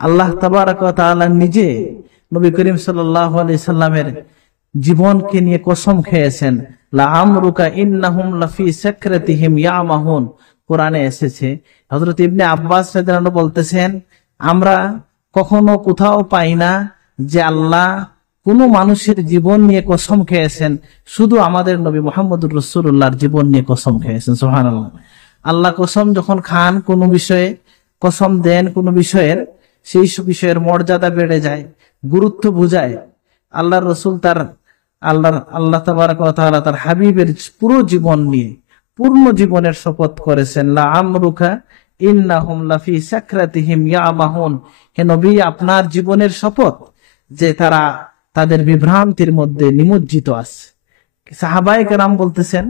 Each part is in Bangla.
আল্লাহ তাবারাক ওয়া তাআলা নিজে নবী করিম সাল্লাল্লাহু আলাইহি সাল্লামের জীবনকে নিয়ে কসম খেয়েছেন, লা আমরুকা ইন্নাহুম লাফি সাকরাতিহিম ইয়ামাহুন। কোরআনে এসেছে। হযরত ইবনে আব্বাস রাদিয়াল্লাহু আনহু বলতেছেন, আমরা কখনো কোথাও পাই না যে আল্লাহ কোনো মানুষের জীবন নিয়ে কসম খেয়েছেন, শুধু আমাদের নবী মুহাম্মদুর রাসূলুল্লাহর জীবন নিয়ে কসম খেয়েছেন। সুবহানাল্লাহ। আল্লাহ কসম যখন খান কোনো বিষয়ে, কসম দেন কোনো বিষয়ের, সেই বিষয়ের মর্যাদা বেড়ে যায়, গুরুত্ব বোঝায়। আল্লাহর রাসূল আল্লাহ তাবারাক ওয়া তাআলা তার হাবিবের পুরো জীবন নিয়ে পূর্ণ জীবনের শপথ করেছেন, লা আমরুকা ইন্নাহুম লাফি সাকরাতিহিম ইয়ামাহুন। হে নবী, আপনার জীবনের শপথ যে তারা তাদের বিভ্রান্তির মধ্যে নিমজ্জিত আছে। সাহাবায়ে কেরাম বলতেছেন,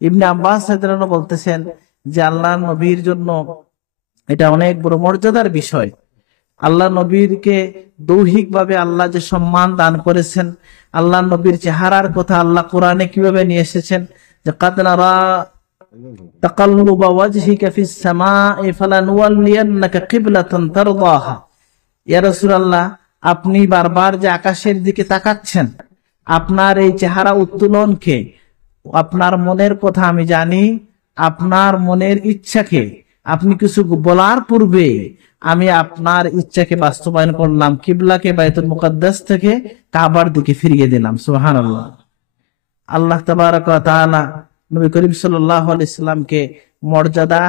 ইবনে আব্বাস রাদিয়াল্লাহু আনহু বলতেছেন যে আল্লাহর নবীর জন্য এটা অনেক বড় মর্যাদার বিষয়। আল্লাহ নবীরকে দৈহিকভাবে আল্লাহ যে সম্মান দান করেছেন, আল্লাহ নবীর চেহারার কথা আল্লাহ কোরআনে কিভাবে নিয়ে এসেছেন, যে কাদ নারা তাকাল্লুবা ওয়াজহিকা ফিস সামাই ফালানুওয়াল্লিয়ান্নাকা কিবলাতান তারদাহা। ইয়া রাসূলুল্লাহ, আপনি বারবার যে আকাশের দিকে তাকাচ্ছেন, আপনার এই চেহারা উত্তোলনকে, আপনার মনের কথা আমি জানি, আপনার মনের ইচ্ছাকে আপনি কিছু বলার পূর্বে আমি আপনার ইচ্ছাকে বাস্তবায়ন করলাম, কিবলাকে বাইতুল মুকাদ্দাস থেকে কাবার দিকে ফিরিয়ে দিলাম। সুবহানাল্লাহ। আল্লাহ তাবারাক ওয়া তাআলা নবী করিম সাল্লাল্লাহু আলাইহি সাল্লামকে মর্যাদা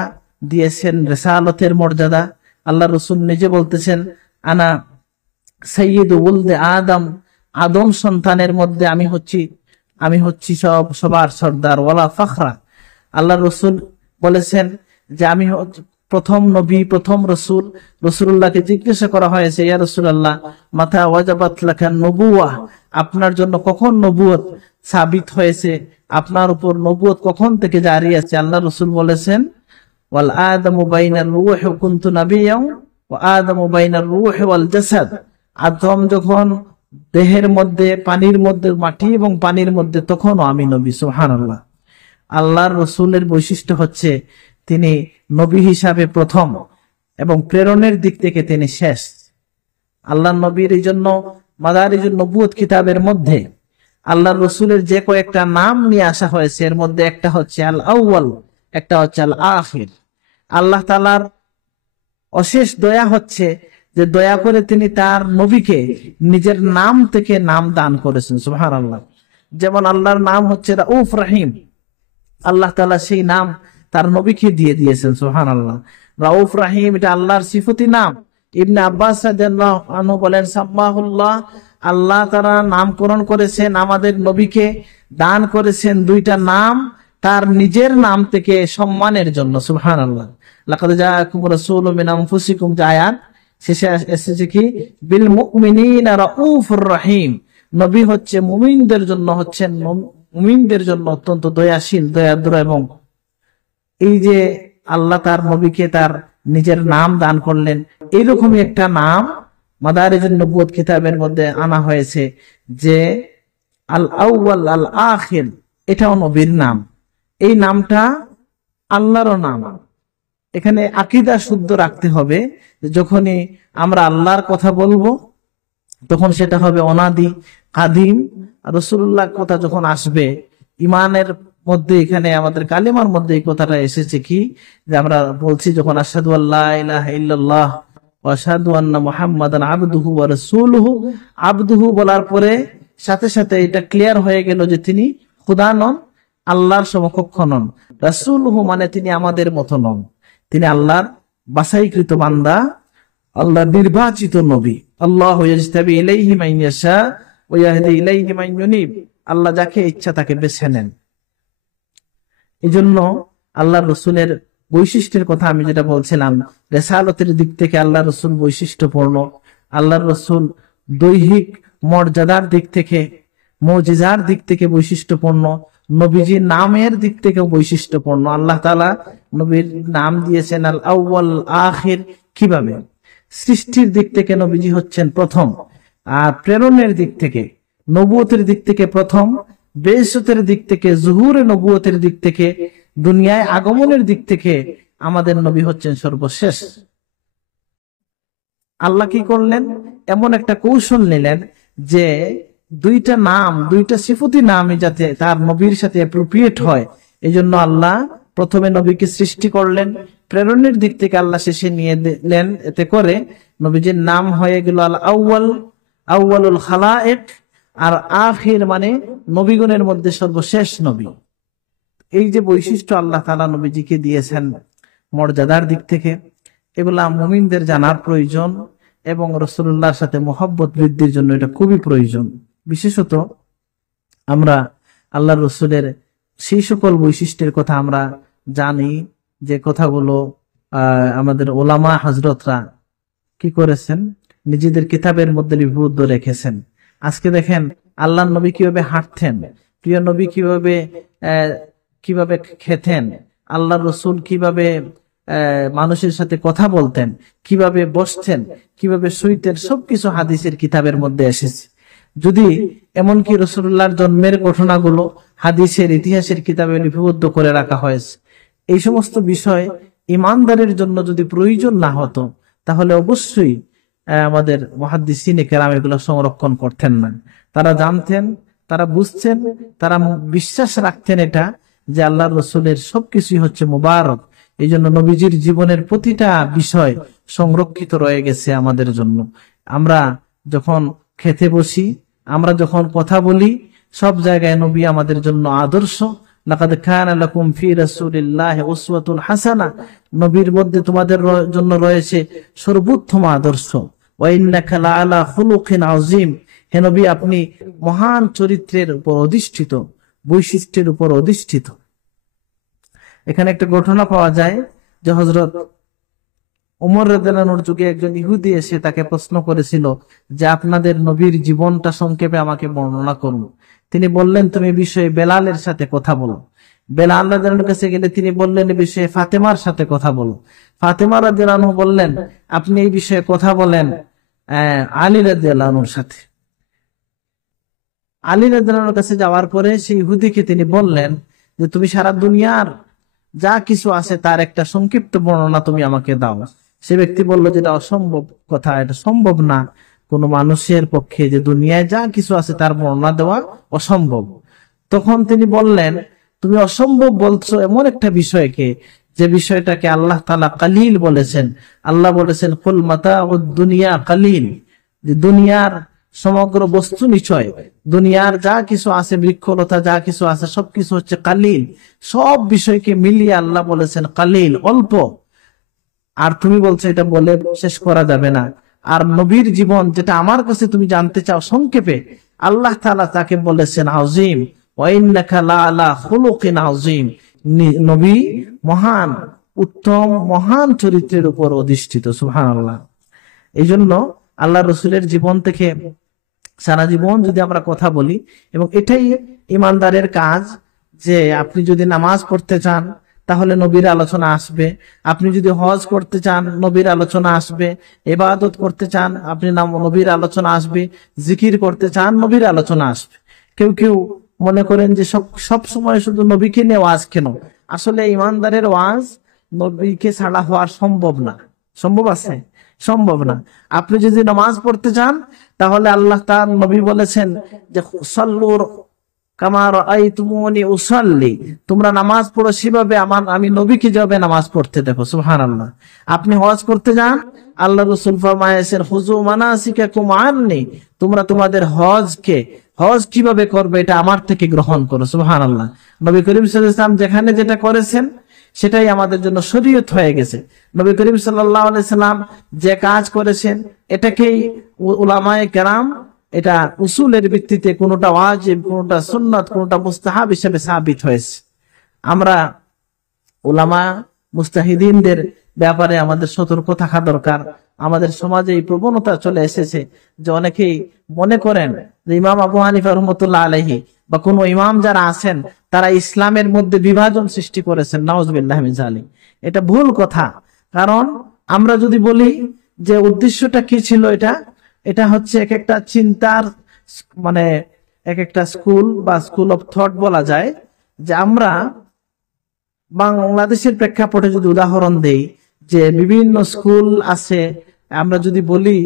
দিয়েছেন, রিসালাতের মর্যাদা। আল্লাহ রাসূল নিজে বলতেছেন, আনা সাইয়্যিদু ওয়ালদে আদম, আদম সন্তানের মধ্যে আমি হচ্ছি সবার সর্দার, ওয়ালা ফখরা। আল্লাহ রাসূল বলেছেন যে আমি প্রথম নবী, প্রথম রসুল। রাসূলুল্লাহকে জিজ্ঞাসা করা হয়েছে, ইয়া রাসূলুল্লাহ, মাতা ওয়াজাবাত লাকা নবুওয়া, আপনার জন্য কখন নবুয়ত সাবিত হয়েছে, আপনার উপর নবুয়ত কখন থেকে জারি আছে? আল্লাহ রাসূল বলেছেন, ওয়াল আদামু বাইনার রূহ কুনতু নাবিয়্যান ওয়া আদামু বাইনার রূহ ওয়াল জাসাদ। আদম যখন দেহের মধ্যে, পানির মধ্যে, মাটি এবং পানির মধ্যে, তখনও আমি নবী। সুবহানাল্লাহ। আল্লাহর রাসূলের বৈশিষ্ট্য হচ্ছে তিনি নবী হিসাবে প্রথম এবং প্রেরণের দিক থেকে তিনি শেষ। আল্লাহ নবীর এই জন্য মাদারিজুন নবুয়ত কিতাবের মধ্যে আল্লাহর রাসূলের যে কয়েকটা নাম নিয়ে আসা হয়েছে, এর মধ্যে একটা হচ্ছে আল আউয়াল, একটা হচ্ছে আল আখির। আল্লাহ তাআলার অশেষ দয়া হচ্ছে যে দয়া করে তিনি তার নবীকে নিজের নাম থেকে নাম দান করেছেন। সুবহানাল্লাহ। যেমন আল্লাহর নাম হচ্ছে রাউফ রহিম, আল্লাহ তাআলা সেই নাম তার নবীকে দিয়ে দিয়েছেন। সুবহানাল্লাহ। রাউফ রহিম এটা আল্লাহর সিফতি নাম। ইবনে আব্বাস রাদিয়াল্লাহু আনহু বলেন, সাম্মাহুল্লাহ, আল্লাহ তাআলা নামকরণ করেছেন, আমাদের নবীকে দান করেছেন দুইটা নাম তার নিজের নাম থেকে সম্মানের জন্য। সুবহানাল্লাহ। লাকাদ জাআকুম রাসূলুম মিন আনফুসিকুম, আয়াত শেষে এসেছে কি, বিল মুমিনিনা রাউফুর রহিম। নবী হচ্ছে মুমিনদের জন্য অত্যন্ত দয়াশীল, দয়াদ্র। এবং এই যে আল্লাহ তার নবীকে তার নিজের নাম দান করলেন, এইরকমই একটা নাম মাদারিজুন নবুয়ত কিতাবের মধ্যে আনা হয়েছে যে আল আউয়াল আল আখির, এটাও নবীর নাম। এই নামটা আল্লাহর নাম। এখানে আকীদা শুদ্ধ রাখতে হবে, যখনই আমরা আল্লাহর কথা বলবো তখন সেটা হবে অনাদি, কাদিম। রাসূলুল্লাহর কথা যখন আসবে, ইমানের মধ্যে, এখানে আমাদের কালিমার মধ্যে এই কথাটা এসেছে কি, যে আমরা বলছি যখন আশহাদু আল্লা ইলাহা ইল্লাল্লাহ ওয়া আশহাদু আন্না মুহাম্মাদান আবদুহু ওয়া রাসূলুহু, আবদুহু বলার পরে সাথে সাথে এটা ক্লিয়ার হয়ে গেল যে তিনি খোদা নন, আল্লাহর সমকক্ষ নন। রাসূলুহু মানে তিনি আমাদের মতো নন, তিনি আল্লাহর বাছাইকৃত বান্দা, আল্লাহর নির্বাচিত নবী। আল্লাহু ইয়াজতাবি ইলাইহি মান ইয়াশা ওয়া ইয়াহদি ইলাইহি মান ইউনিব, আল্লাহ যাকে ইচ্ছা তাকে বেছে নেন। এজন্য আল্লাহর রাসূলের বৈশিষ্ট্যের কথা আমি যেটা বলছিলাম, রিসালাতের দিক থেকে আল্লাহর রাসূল বৈশিষ্ট্যপূর্ণ। আল্লাহর রাসূল দৈহিক মর্যাদার দিক থেকে, মুজিজার দিক থেকে বৈশিষ্ট্যপূর্ণ, নবীজির নামের দিক থেকেও বৈশিষ্ট্যপূর্ণ। আল্লাহ তাআলা নবীর নাম দিয়েছেন আল আউয়াল আখির। কিভাবে? সৃষ্টির দিক থেকে নবীজি হচ্ছেন প্রথম, আর প্রেরণের দিক থেকে, নবুয়তের দিক থেকে প্রথম, বেইসতের দিক থেকে, জুহুরে নবুয়তের দিক থেকে, দুনিয়ায় আগমনের দিক থেকে আমাদের নবী হচ্ছেন সর্বশেষ। আল্লাহ কি করলেন, এমন একটা কৌশল নিলেন যে দুইটা নাম, দুইটা সিফতি নামই যাতে তার নবীর সাথে অ্যাপ্রোপ্রিয়েট হয়, এই জন্য আল্লাহ প্রথমে নবীকে সৃষ্টি করলেন, প্রেরণের দিক থেকে আল্লাহ শেষে নিয়ে দিলেন, এতে করে নবীজির নাম হয়ে গেল আল আউয়াল, আউয়ালুল খালায়েক, আর আখির মানে নবীগণের মধ্যে সর্বশেষ নবী। এই যে বৈশিষ্ট্য আল্লাহ তাআলা নবীজিকে দিয়েছেন মর্যাদার দিক থেকে, এগুলা মুমিনদের জানার প্রয়োজন এবং রাসূলুল্লাহর সাথে মহব্বত বৃদ্ধির জন্য এটা খুবই প্রয়োজন। বিশেষত আমরা আল্লাহর রাসূলের সেই সকল বৈশিষ্ট্যের কথা আমরা জানি যে কথাগুলো আমাদের ওলামা হযরতরা কি করেছেন, নিজেদের কিতাবের মধ্যে লিপিবদ্ধ রেখেছেন। আজকে দেখেন আল্লাহর নবী কিভাবে হাঁটতেন, প্রিয় নবী কিভাবে খেতেন, আল্লাহর রাসূল কিভাবে মানুষের সাথে কথা বলতেন, কিভাবে বসতেন, কিভাবে শুইতেন, সবকিছু হাদিসের কিতাবের মধ্যে এসেছে। যদি এমনকি রাসূলুল্লাহর জন্মের ঘটনাগুলো হাদিসের ইতিহাসের কিতাবে লিপিবদ্ধ করে রাখা হয়েছে। এই সমস্ত বিষয় ইমানদারের জন্য যদি প্রয়োজন না হতো, তাহলে অবশ্যই আমাদের মুহাদ্দিসিনে কেরাম এগুলো সংরক্ষণ করতেন না। তারা জানতেন, তারা বুঝতেন, তারা বিশ্বাস রাখতেন এটা যে আল্লাহর রাসূলের সবকিছুই হচ্ছে মুবারক। এই জন্য নবীজির জীবনের প্রতিটা বিষয় সংরক্ষিত রয়ে গেছে আমাদের জন্য। আমরা যখন খেতে বসি, আমরা যখন কথা বলি, সব জায়গায় নবী আমাদের জন্য আদর্শ। লাকাদ কানা লাকুম ফি রাসূলিল্লাহি উসওয়াতুন হাসানাহ, নবীর মধ্যে তোমাদের জন্য রয়েছে সর্বোত্তম আদর্শ। ওয়া ইন্নাকা লাআলা খুলুকিন আযীম, হে নবী আপনি মহান চরিত্রের উপর অধিষ্ঠিত, বৈশিষ্ট্যের উপর অধিষ্ঠিত। এখানে একটা ঘটনা পাওয়া যায় যে হযরত ওমর রাদিয়াল্লাহু আনহুর যুগে একজন ইহুদি এসে তাকে প্রশ্ন করেছিল যে আপনাদের নবীর জীবনটা সংক্ষেপে আমাকে বর্ণনা করুন। তিনি বললেন তুমি বিষয়ে বেলালের সাথে কথা বলো। বেলাল রাদিয়াল্লাহু আনহুর কাছে গেলে তিনি বললেন এই বিষয়ে ফাতেমার সাথে কথা বলো। ফাতেমা রাদিয়াল্লাহু আনহু বললেন আপনি এই বিষয়ে কথা বলেন আলী রাদিয়াল্লাহু আনহুর সাথে। আলী রাদিয়াল্লাহু আনহুর কাছে যাওয়ার পরে সেই ইহুদিকে তিনি বললেন যে তুমি সারা দুনিয়ার যা কিছু আছে তার একটা সংক্ষিপ্ত বর্ণনা তুমি আমাকে দাও। সে ব্যক্তি বলল যে এটা অসম্ভব কথা, এটা সম্ভব না, কোন মানুষের পক্ষে যে দুনিয়ায় যা কিছু আছে তার বর্ণনা দেওয়া অসম্ভব। তখন তিনি বললেন তুমি অসম্ভব বলছো এমন একটা বিষয়কে, যে বিষয়টাকে আল্লাহ তাআলা কালিল বলেছেন। আল্লাহ বলেছেন কুল মাতাউদ দুনিয়া কালিল, যে দুনিয়ার সমগ্র বস্তু নিশ্চয়, দুনিয়ার যা কিছু আছে, বৃক্ষলতা যা কিছু আছে সবকিছু হচ্ছে কালিল। সব বিষয়কে মিলিয়ে আল্লাহ বলেছেন কালিল, অল্প। আর তুমি বলছো এটা বলে শেষ করা যাবে না। আর নবীর জীবন যেটা আমার কাছে তুমি জানতে চাও সংক্ষেপে, আল্লাহ তাআলা তাকে বলেছেন আযীম, ওয়া ইন্নাকা লাআলা খুলুকিন আযীম, নবী মহান, উত্তম, মহান চরিত্রের উপর অধিষ্ঠিত। সুবহানাল্লাহ। এই জন্য আল্লাহ রসুলের জীবন থেকে সারা জীবন যদি আমরা কথা বলি, এবং এটাই ইমানদারের কাজ, যে আপনি যদি নামাজ পড়তে চান তাহলে নবীর আলোচনা আসবে, আপনি যদি হজ করতে চান নবীর আলোচনা আসবে, ইবাদত করতে চান আপনি নবীর আলোচনা আসবে, জিকির করতে চান নবীর আলোচনা আসবে। কেউ কেউ মনে করেন যে সব সময় শুধু নবীকে নিয়ে ওয়াজ কেন? আসলে ইমানদারের ওয়াজ নবীকে ছাড়া হওয়া সম্ভব না। সম্ভব আছে? সম্ভব না। আপনি যদি নামাজ পড়তে চান তাহলে আল্লাহ তাআলা নবী বলেছেন যে সাল্লুর কামা রাআইতুমুনি উসাল্লি, তোমরা নামাজ পড়ো সেভাবে আমি নবীকে যেভাবে নামাজ পড়তে দেখো। সুবহানাল্লাহ। আপনি হজ করতে যান, আল্লাহ রাসূল ফরমায়েছেন হুজু মানাসিকাকুম আন্নি, তোমরা তোমাদের হজ কিভাবে করবে এটা আমার থেকে গ্রহণ করো। সুবহানাল্লাহ। নবী করিম সাল্লাল্লাহু আলাইহি ওয়াসাল্লাম যেখানে যেটা করেছেন সেটাই আমাদের জন্য শরীয়ত হয়ে গেছে। নবী করিম সাল্লাল্লাহু আলাইহি সাল্লাম যে কাজ করেছেন এটাকেই উলামায়ে কেরাম এটা উসুলের ভিত্তিতে কোনটা ওয়াজিব, কোনটা সুন্নাত, কোনটা মুস্তাহাব হিসেবে সাবিত হয়েছে। আমরা উলামা মুস্তাহিদিনদের ব্যাপারে আমাদের সতর্ক থাকা দরকার। আমাদের সমাজে এই প্রবণতা চলে এসেছে যে অনেকেই মনে করেন যে ইমাম আবু হানিফা রাহমাতুল্লাহ আলাইহি বা কোন ইমাম যারা আছেন তারা ইসলামের মধ্যে বিভাজন সৃষ্টি করেছেন। নাউজুবিল্লাহি মিন যালিক। এটা ভুল কথা। কারণ আমরা যদি বলি যে উদ্দেশ্যটা কি ছিল, এটা হচ্ছে এক একটা চিন্তার মানে এক একটা স্কুল বা স্কুল অফ থট বলা যায়। যে আমরা বাংলাদেশের প্রেক্ষাপটে যদি উদাহরণ দেই, যে বিভিন্ন স্কুল আছে আমরা যদি বলি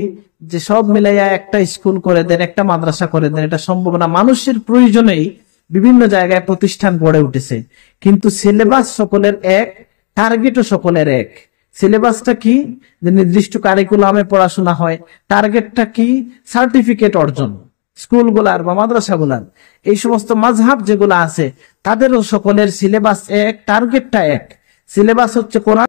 যে সব মিলাইয়া একটা স্কুল করে দেন, একটা মাদ্রাসা করে দেন, এটা সম্ভব না। মানুষের প্রয়োজনেই বিভিন্ন জায়গায় প্রতিষ্ঠান গড়ে উঠেছে, কিন্তু সিলেবাস সকলের এক, টার্গেটও সকলের এক। সিলেবাসটা কি? যে নির্দিষ্ট কারিকুলামে পড়াশোনা হয়। টার্গেটটা কি? সার্টিফিকেট অর্জন। স্কুলগুলার বা মাদ্রাসাগুলার এই সমস্ত মাযহাব যেগুলো আছে তাদেরও সকলের সিলেবাস এক, টার্গেটটা এক। সিলেবাস হচ্ছে কোরআন।